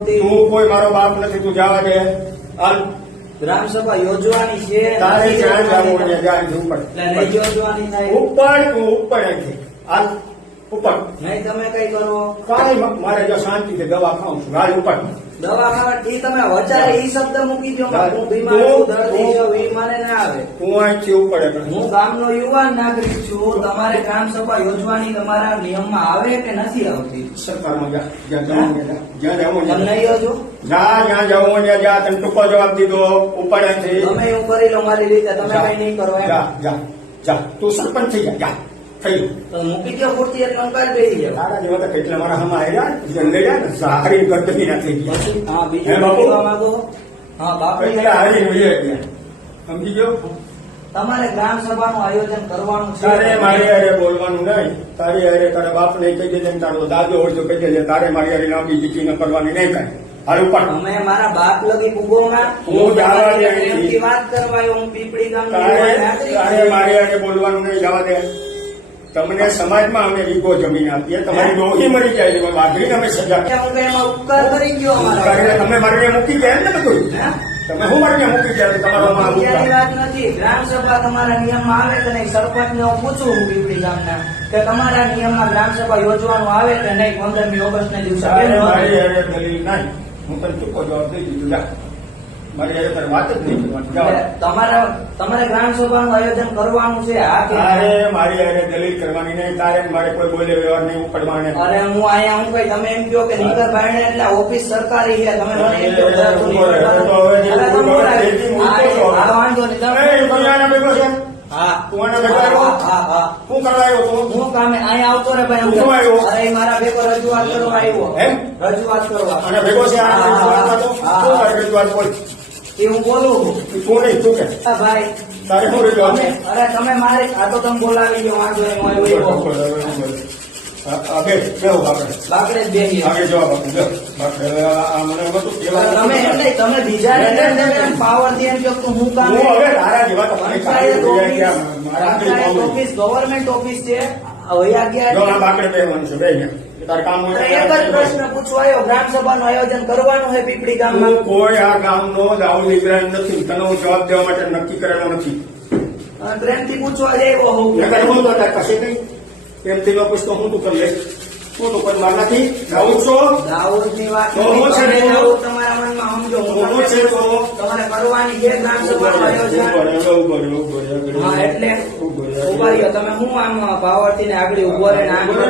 તું કોઈ મારો બાપ નથી, તું જવા દે. હાલ ગ્રામસભા યોજવાની છે. તારે જ્યાં જવું હોય ત્યાં જા. ઉપર એટલે નહીં યોજવાની થાય. ઉપર તું ઉપર અહીંથી હાલ ઉપર. નહીં તમે કઈ કરો. કાંઈ મારે જો શાંતિથી દવા ખાઉં છું. હાલ ઉપર. દવા ખાવા એ તમે વચારે ઈ શબ્દ મૂકી દો. હું બીમાર છું, દર્દી છું, એ મને ના આવે. તું અહીંથી ઉપર હું ગામનો યુવાન નાગરિક છું. તમારે ગ્રામસભા યોજવાની તમારા નિયમમાં આવે કે નથી આવતી? સરકારમાં જા. જ્યાં જવું તમે નહીં યોજો. જા. જ્યાં જવું હોય જા. તને ટૂંકો જવાબ દીધો. ઉપર અહીંથી તમે હું કરી લો મારી રીતે. તમે કઈ નહીં કરો એમ. જા જા જા. તું સરપંચ થઈ જા. જા થઈ ગયું. તો મૂકી દો ખુરશી એક અંકલ બેસી જાઓ. તારા જેવા તો કેટલા મારા હમણાં આવ્યા જંગલે ગયા ને સારી ગરદની ના થઈ ગયા. હા હે બીજું બાપુ? કહેવા માંગો? હા બાપુ કેટલા હારી જોઈએ ગયા. સમજી ગયો? તમારે ગ્રામ સભાનું આયોજન કરવાનું છે. તારે મારી હારે બોલવાનું નહીં. તારી હારે તારા બાપ ને કહી દેજે ને તારો દાદો હોય તો કહી દેજે. તારે મારી હારે લાંબી જીતી ન કરવાની નહીં કાંઈ. હાલ ઉપર. તમે મારા બાપ લગી પૂગોમાં હું જવા દે અહીંથી. પ્રેમથી વાત કરવાય. હું પીપળી ગામનો તારે યુવાન નાગરિક તારે છું. મારી હારે બોલવાનું નહીં. જવા દે. તમને સમાજમાં અમે વીઘો જમીન આપીએ. તમારી ડોહી મરી જાય છે વાઘરી અમે સજા હું કઈ એમાં ઉપકાર કરી ગયો અમારા. કરીને તમે મારીને મૂકી ગયા ને બધું. હે? તમે શું મારીને મૂકી ગયા તમારો માં બીજાની વાત નથી. ગ્રામ સભા તમારા નિયમમાં આવે કે નહીં? સરપંચને હું પૂછું હું પીપળી ગામના કે તમારા નિયમમાં ગ્રામ સભા યોજવાનું આવે કે નહીં? 15મી ઓગસ્ટના દિવસે તારે કેમ મારી નહોતું? હારે દલીલ નહીં. હું તને ચૂકો જવાબ દઈ દીધું. જા. મારી હારે તારે વાત જ નહીં કરવાની. જાઓ. તમારે ગ્રામ સભાનું આયોજન કરવાનું છે. આ કે તારે મારી હારે દલીલ કરવાની નહીં. તારે ને મારે કોઈ બોલે વ્યવહાર નહીં ઉપડવાને. અરે હું અહીંયા હું કઈ તમે એમ કહો કે નીકર ભાઈને એટલે ઓફિસ સરકારી છે. તમે મને એમ કહો કે તું નીકર ભાઈને. અરે તમે આ વાંધો નહીં. એ, તમે દુનિયાના ભેગો છે. હા તું આને ભેગો આવ્યો? હા હા શું કરવા આવ્યો તું? હું કામે અહીંયા આવતો ને ભાઈ. શું આવ્યો? અરે એ મારા ભેગો રજૂઆત કરવા આવ્યો. એમ? રજૂઆત કરવા. અને ભેગો છે આ હા, રજૂઆતમાં તો? હા, શું હા. તારી રજૂઆત બોલ? એ હું બોલું છું. તું નહીં, તું કે. હા, ભાઈ તારે શું રજૂઆત છે? અરે તમે મારી આ તો તમે બોલાવી ગયો વાંધો નહીં. હું આવ્યો. બે કેવું બાપડે બાકડે જ બેસી. આગળ જવાબ આપું. જો બાપડે આ મને બધું કહેવાનું તમે એમ નહીં તમે બીજા પાવર થી એમ કહો કે હું કામ હું હવે તારા જેવા તમારી કાઢી જોયા ત્યાં મારા આખરી કામ નહીં. ઓફિસ ગવર્મેન્ટ ઓફિસ છે. વયા ગયા જો આ બાકડે બેહવાનું છે બે તારે કામ હોય એક જ પ્રશ્ન પૂછવા આવ્યો. ગ્રામ સભાનું આયોજન કરવાનું છે પીપળી ગામમાં. હું કોઈ આ ગામનો દાઉદ ઇબ્રાહિમ નથી. તને હું જવાબ દેવા માટે નક્કી કરેલો નથી. પ્રેમથી પૂછવા આવ્યો હું. નકર હું તો તાર કશે નહીં. એમથી ન પૂછતો હું તું કરી લઈશ. હું તો કોઈ માર નથી. દાઉદ છો? દાઉદની વાત તો હું છે નથી. ને? દાઉદ તમારા મનમાં સમજો. હું હું છે તો? તમારે કરવાની છે ગ્રામ સભાનું આયોજન. હા એટલે ઉભા રહ્યો. તમે હું આમ પાવર થી ને આગળ ઉભો રહે ને આગળ